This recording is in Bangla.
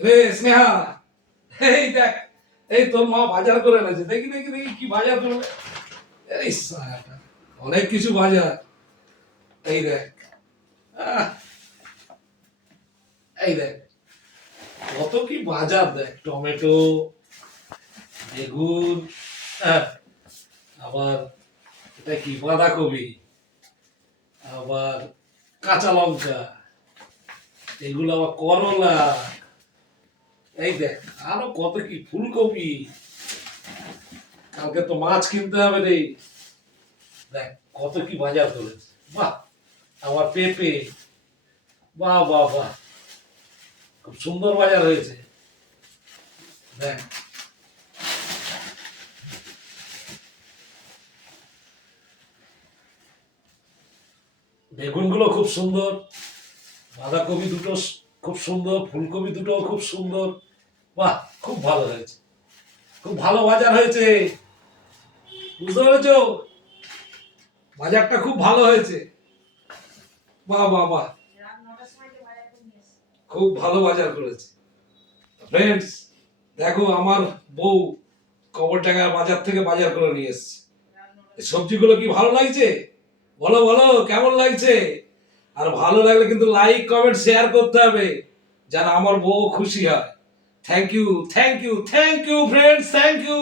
রে স্নেহা, এই দেখ, এই তোর মা বাজার করে এনেছে। দেখি দেখি দেখি কি বাজার করবে। এই সালাটা, অনেক কিছু বাজার। এই দেখ, আহ, এই দেখ কত কি বাজার। দেখ, টমেটো, বেগুন, আহ, আবার এটা কি বাঁধাকপি, আবার কাঁচা লঙ্কা, এগুলো আবার করলা। এই দেখ আরো কত কি, ফুলকপি। কালকে তো মাছ কিনতে হবে রে। দেখ কত কি বাজার করেছে। বাহ, আবার পেঁপে। বাহ বাহ বাহ, খুব সুন্দর বাজার হয়েছে। দেখ, বেগুন গুলো খুব সুন্দর, বাঁধাকপি দুটো খুব সুন্দর, ফুলকপি দুটো খুব সুন্দর। বাহ, খুব ভালো হয়েছে, খুব ভালো বাজার হয়েছে। বুঝতে পেরেছো? বাজারটা খুব ভালো হয়েছে। বাহ বাহ বাহ, খুব ভালো বাজার করেছে। ফ্রেন্ডস, দেখো আমার বউ কবরডাঙ্গার বাজার থেকে বাজার করে নিয়ে এসছে। এই সবজিগুলো কি ভালো লাগছে? বলো বলো কেমন লাগছে। আর ভালো লাগলে কিন্তু লাইক কমেন্ট শেয়ার করতে হবে, যেন আমার বউ খুশি হয়। Thank you, thank you, thank you friends, thank you.